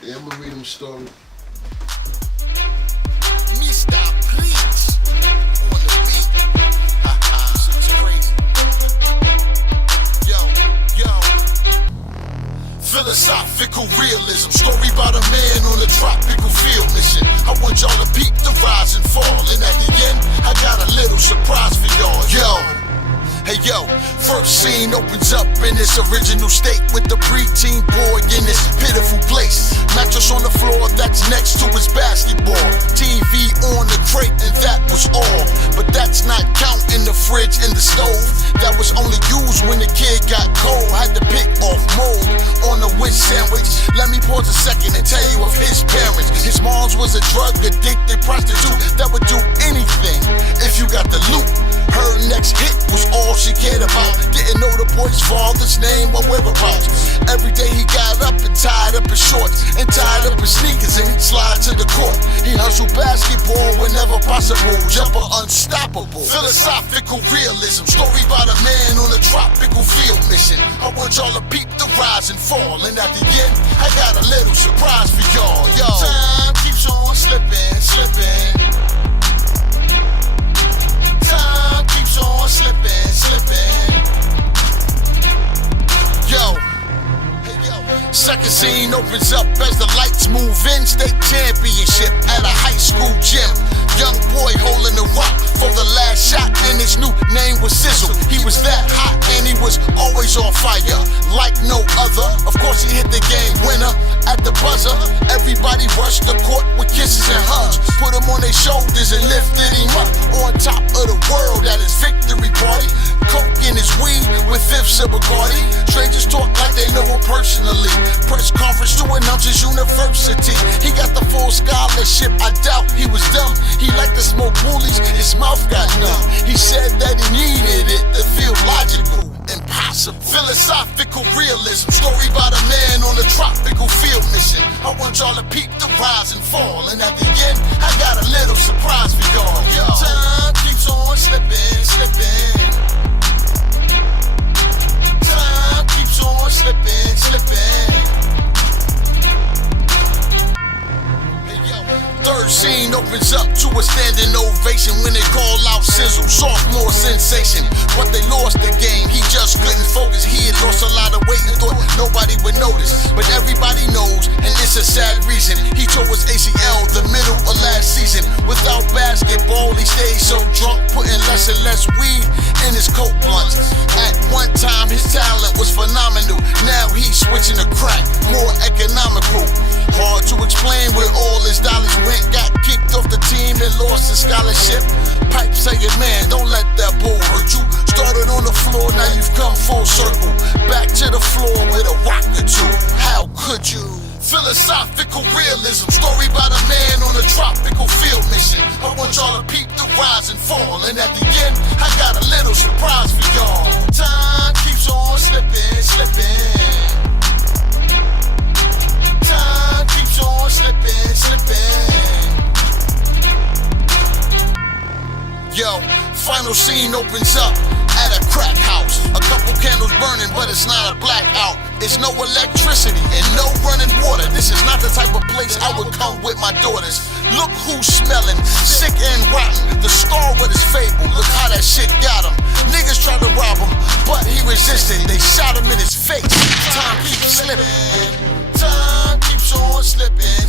Yeah, I'm gonna read him a story. Mr. Please on the beat. Shit's crazy. Yo. Philosophical realism. Story about a man on a tropical field mission. I want y'all to peep the rise and fall. And at the end, I got a little surprise for y'all. Hey yo, first scene opens up in its original state with the preteen boy in this pitiful place. Mattress on the floor that's next to his basketball. TV on the crate and that was all. But that's not counting the fridge and the stove. That was only used when the kid got cold. Had to pick off mold on the witch sandwich. Let me pause a second and tell you of his parents. His mom's was a drug addicted prostitute that would do anything if you got the loot. Her next hit was all she cared about. Didn't know the boy's father's name or whereabouts. Every day he got up and tied up his shorts and tied up his sneakers and he'd slide to the court. He hustled basketball whenever possible. Jumper unstoppable. Philosophical realism. Story about a man on a tropical field mission. I want y'all to peep the rise and fall. And at the end, I got a little surprise for y'all. Time keeps on slipping. Time keeps on slipping. Yo. Second scene opens up as the lights move in. State championship at a high school gym. Young boy holding the rock for the last shot, and his new name was Sizzle. He was that hot and he was always on fire, like no other. Of course he hit the game winner at the buzzer. Everybody rushed the court with kisses and hugs. Put him on their shoulders and lifted him up on top of the world at his victory party. Coke in his weed with fifths of Bacardi. Strangers talk like they know him personally. Press conference to announce his university. He got the full scholarship. I doubt he was dumb. He liked to smoke woolies. His mouth got numb. He said that he needed it to feel logical. Impossible. Philosophical realism. Story about a man on a tropical field mission. I want y'all to peep the rise and fall. And at the end, I got a little surprise for y'all. Time keeps on slipping. Time keeps on slipping. Third scene opens up to a standing ovation when they call out Sizzle, sophomore sensation. But they lost the game, he just couldn't focus. He had lost a lot of weight and thought nobody would notice. But everybody knows, and it's a sad reason. He tore his ACL the middle of last season. Without basketball, he stayed so drunk, putting less and less weed in his coke blunts. At one time, his talent was phenomenal. Now he's switching to crack, more economical. Hard to explain where all his dollars went. Got kicked off the team and lost his scholarship. Pipe saying, man, don't let that bull hurt you. Started on the floor, now you've come full circle. Back to the floor with a rock or two. How could you? Philosophical realism. Story about a man on a tropical field mission. I want y'all to peep the rise and fall. And at the end, I got a little surprise for y'all. Time keeps on slipping. Time keeps on slipping. Yo, final scene opens up at a crack house. A couple candles burning, but it's not a blackout. It's no electricity and no running water. This is not the type of place I would come with my daughters. Look who's smelling, sick and rotten. The star with his fable, look how that shit got him. Niggas tried to rob him, but he resisted. They shot him in his face. Time keeps slipping. Time keeps on slipping.